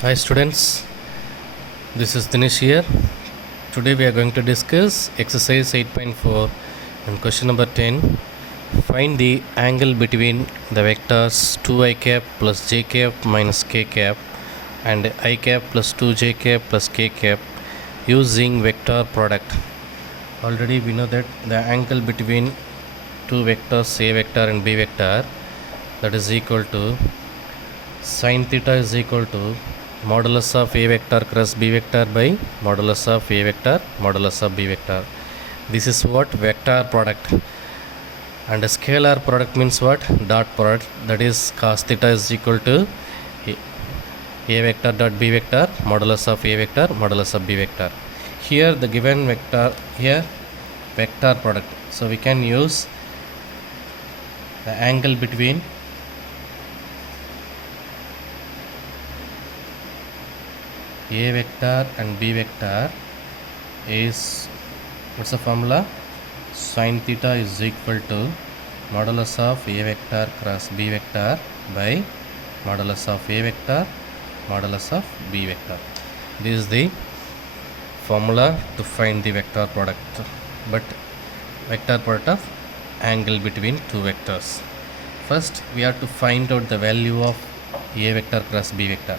Hi students, this is Dinesh here. Today we are going to discuss exercise 8.4 and question number 10. Find the angle between the vectors 2i cap plus j cap minus k cap and I cap plus 2j cap plus k cap using vector product. Already we know that the angle between two vectors a vector and b vector, that is equal to sin theta is equal to modulus of a vector cross b vector by modulus of a vector modulus of b vector. This is what vector product. And a scalar product means what? Dot product, that is cos theta is equal to a vector dot b vector modulus of a vector modulus of b vector. Here the given vector, here vector product, so we can use the angle between a vector and b vector is, what's the formula? Sin theta is equal to modulus of a vector cross b vector by modulus of a vector modulus of b vector. This is the formula to find the vector product, but vector product of angle between two vectors. First we have to find out the value of a vector cross b vector.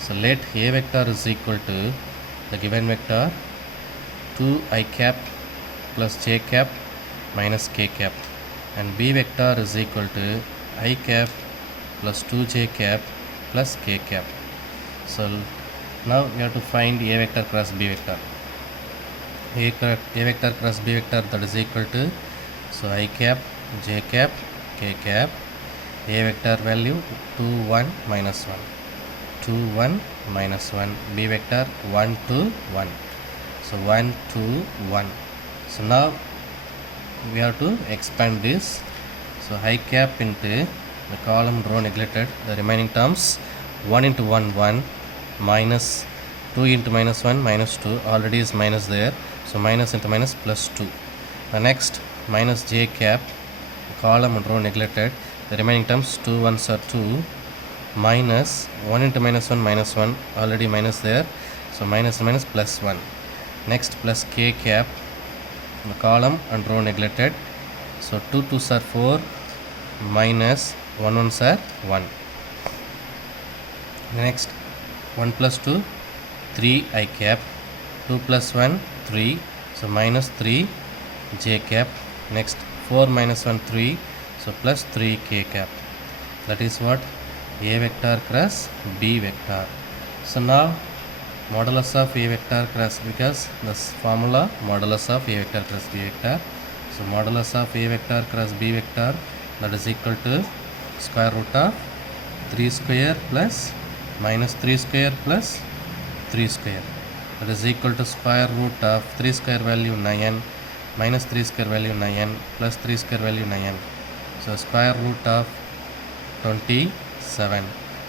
So let a vector is equal to the given vector 2i cap plus j cap minus k cap, and b vector is equal to I cap plus 2j cap plus k cap. So now we have to find a vector cross b vector. A vector cross b vector, that is equal to, so I cap, j cap, k cap. A vector value 2 1 minus 1, 2 1 minus 1, b vector 1 2 1, so 1 2 1. So now we have to expand this. So I cap into the column row neglected, the remaining terms 1 into 1 1 minus 2 into minus 1 minus 2, already is minus there, so minus into minus plus 2. The next minus j cap, column and row neglected, the remaining terms 2 ones are 2 minus 1 into minus 1 minus 1, already minus there, so minus minus plus 1. Next plus k cap, the column and row neglected, so 2 2s are 4 minus 1 1s are 1. Next 1 plus 2 3 I cap, 2 plus 1 3, so minus 3 j cap. Next 4 minus 1 3, so plus 3 k cap. That is what? A vector cross b vector. So now modulus of a vector cross, because this formula modulus of a vector cross b vector, so modulus of a vector cross b vector, that is equal to square root of 3 square plus minus 3 square plus 3 square, that is equal to square root of 3 square value 9 minus 3 square value 9 plus 3 square value 9, so square root of 27.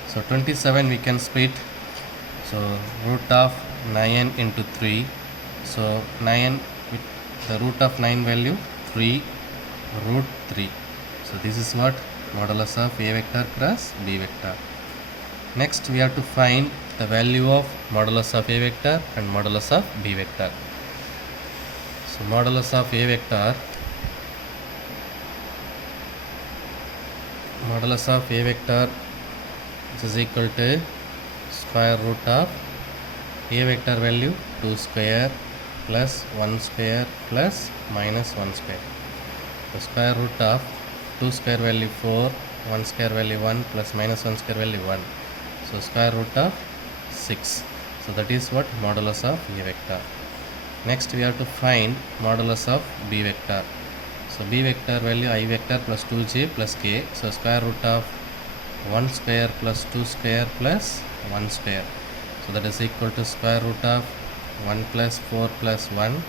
So 27 we can split, so root of 9 into 3, so 9 with the root of 9 value 3 root 3. So this is what? Modulus of a vector cross b vector. Next we have to find the value of modulus of a vector and modulus of b vector. So modulus of a vector, modulus of a vector is equal to square root of a vector value 2 square plus 1 square plus minus 1 square. The square root of 2 square value 4, 1 square value 1 plus minus 1 square value 1, so square root of 6. So that is what? Modulus of a vector. Next we have to find modulus of b vector. So b vector value I vector plus 2j plus k, so square root of 1 square plus 2 square plus 1 square, so that is equal to square root of 1 plus 4 plus 1,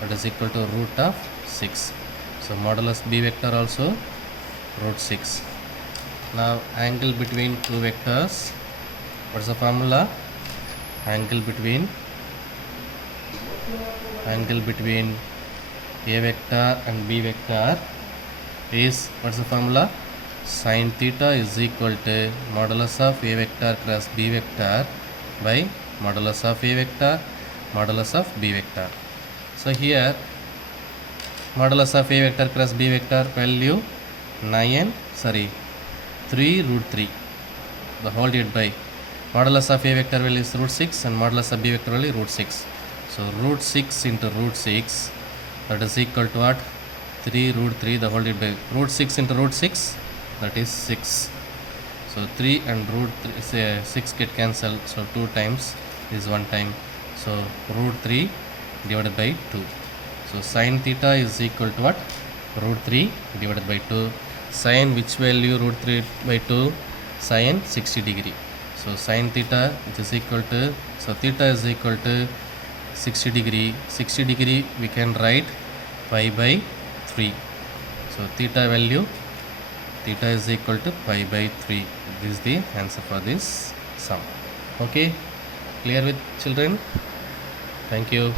that is equal to root of 6. So modulus b vector also root 6. Now angle between two vectors, what's the formula? Angle between a vector and b vector is, what's the formula? Sin theta is equal to modulus of a vector cross b vector by modulus of A vector modulus of B vector. So here modulus of A vector cross B vector value 3 root 3 the whole divided by modulus of A vector value is root 6 and modulus of B vector value root 6. So root 6 into root 6, that is equal to what? 3 root 3 the whole divided by root 6 into root 6, that is 6. So 3 and root 3, 6 get cancelled, so 2 times is 1 time. So root 3 divided by 2. So sin theta is equal to what? Root 3 divided by 2. Sin which value? Root 3 by 2, sin 60 degree. So sin theta, which is equal to, so theta is equal to 60 degree. 60 degree we can write pi by 3. So theta value, theta is equal to pi by 3. This is the answer for this sum. Okay, clear with children? Thank you.